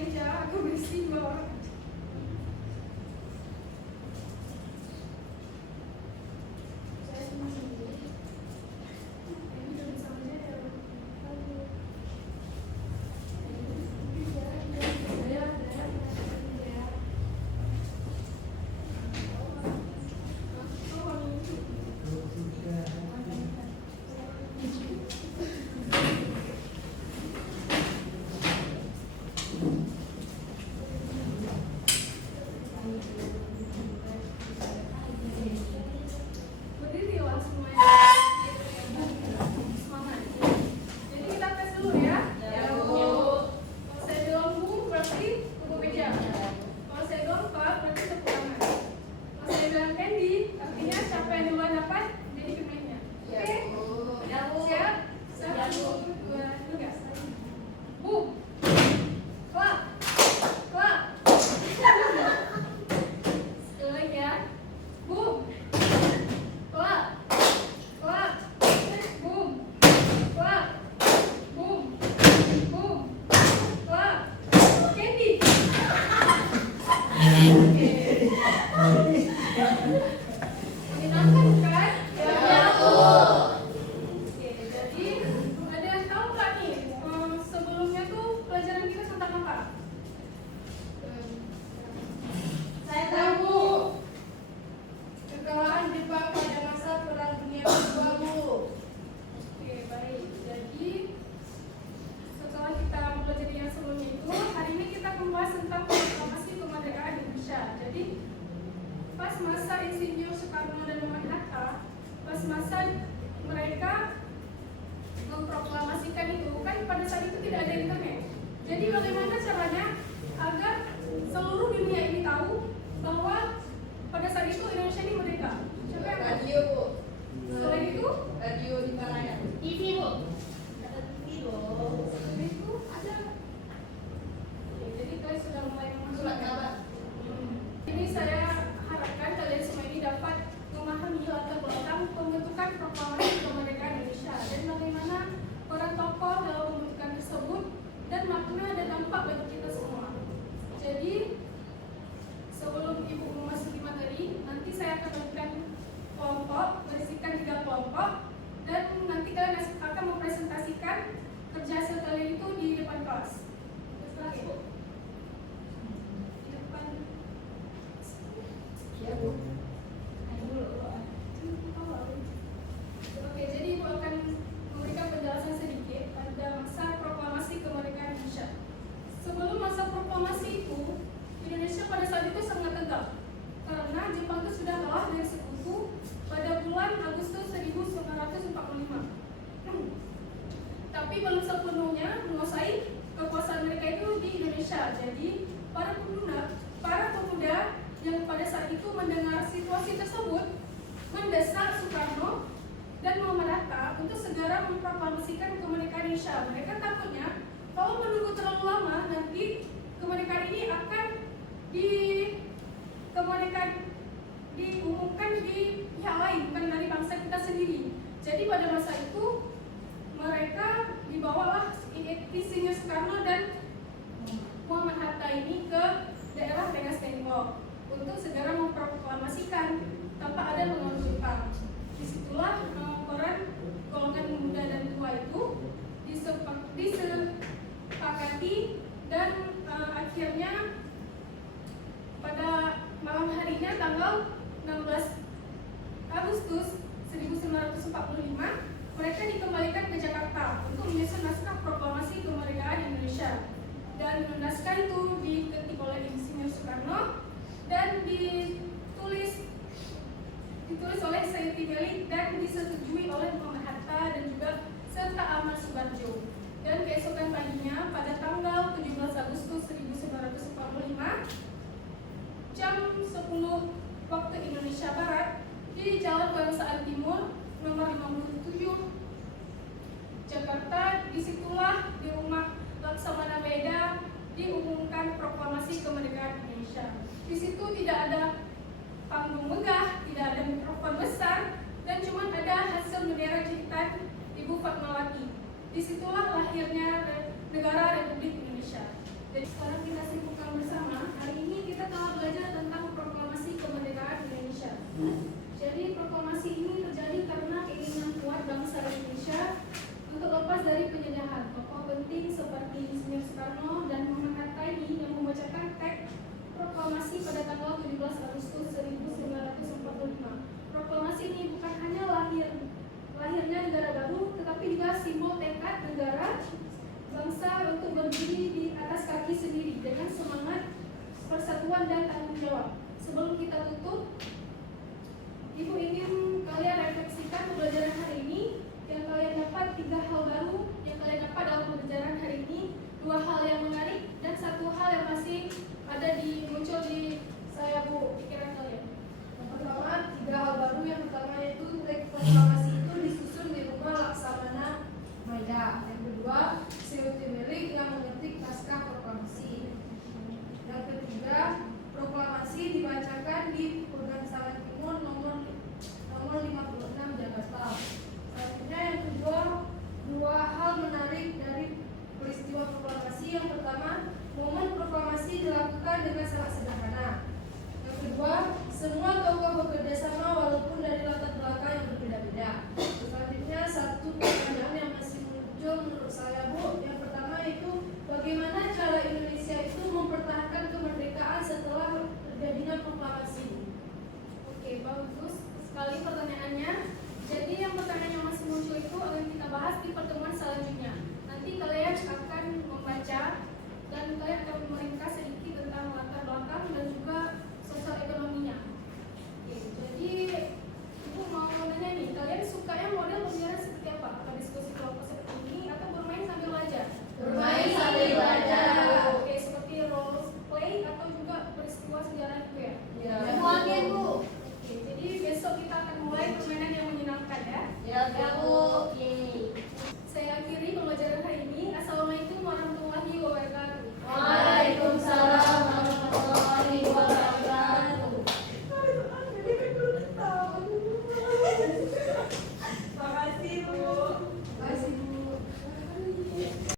meja, aku bersih bawah. Masa Insinyur Soekarno dan Muhammad Hatta, pas masa mereka memproklamasikan itu, kan pada saat itu tidak ada internet. Jadi bagaimana caranya agar seluruh dunia ini tahu bahwa pada saat itu Indonesia ini merdeka? Siapa yang radio, Bu. Selain itu? Radio di mana? TV, Bu. Ada TV, Bu. Selain itu ada. Oke, jadi kalian sudah mulai Surat kabar. Ini saya harapkan kalian semua ini dapat memahami latar belakang pembentukan proklamasi kemerdekaan Indonesia dan bagaimana para tokoh dalam pembentukan tersebut dan makna dan dampak bagi kita semua. Jadi sebelum Ibu memasuki materi, nanti saya akan berikan kelompok, berisikan 3 kelompok, dan nanti kalian akan mempresentasikan kerja hasil kalian itu di depan kelas. Setelah itu di depan. Ya, Bu. Oke, jadi Ibu akan memberikan penjelasan sedikit pada masa proklamasi kemerdekaan Indonesia. Sebelum masa proklamasi itu, Indonesia pada saat itu sangat tegak karena Jepang itu sudah kalah dari sekutu pada bulan Agustus 1945. Tapi belum sepenuhnya menguasai kekuasaan mereka itu di Indonesia. Jadi para pemuda yang pada saat itu mendengar situasi tersebut mendesak Soekarno dan Muhammad Hatta untuk segera memproklamasikan kemerdekaan Indonesia. Mereka takutnya kalau menunggu terlalu lama nanti kemerdekaan ini akan diumumkan di pihak lain, bukan dari bangsa kita sendiri. Jadi pada masa itu mereka dibawalah Insinyur Soekarno dan Muhammad Hatta ini ke daerah Rengas Dengklok untuk segera memproklamasikan tanpa ada mengambil Jepang. Disitulah peran golongan muda dan tua itu disepakati dan akhirnya pada malam harinya tanggal 16 Agustus 1945 mereka dikembalikan ke Jakarta untuk menyusun naskah proklamasi kemerdekaan Indonesia, dan naskah itu diketik oleh Insinyur Soekarno dan ditulis oleh Said Tigalik dan disetujui oleh Muhammad Hatta dan juga serta Ahmad Subarjo. Dan keesokan paginya pada tanggal 17 Agustus 1945 jam 10 waktu Indonesia Barat di Jalan Bangsaan Timur nomor 57 Jakarta, disitulah di rumah Laksamana Beda diumumkan proklamasi kemerdekaan Indonesia. Di situ tidak ada panggung megah, tidak ada mikrofon besar, dan cuma ada hasil bendera jahitan Ibu Fatmawati. Disitulah lahirnya negara Republik Indonesia. Jadi sekarang kita proklamasi dibacakan di Pegunungan Salak Timur nomor 56 Jakarta. Selanjutnya yang kedua, dua hal menarik dari peristiwa proklamasi. Yang pertama, momen proklamasi dilakukan dengan sangat sederhana. Yang kedua, semua tokoh bekerja sama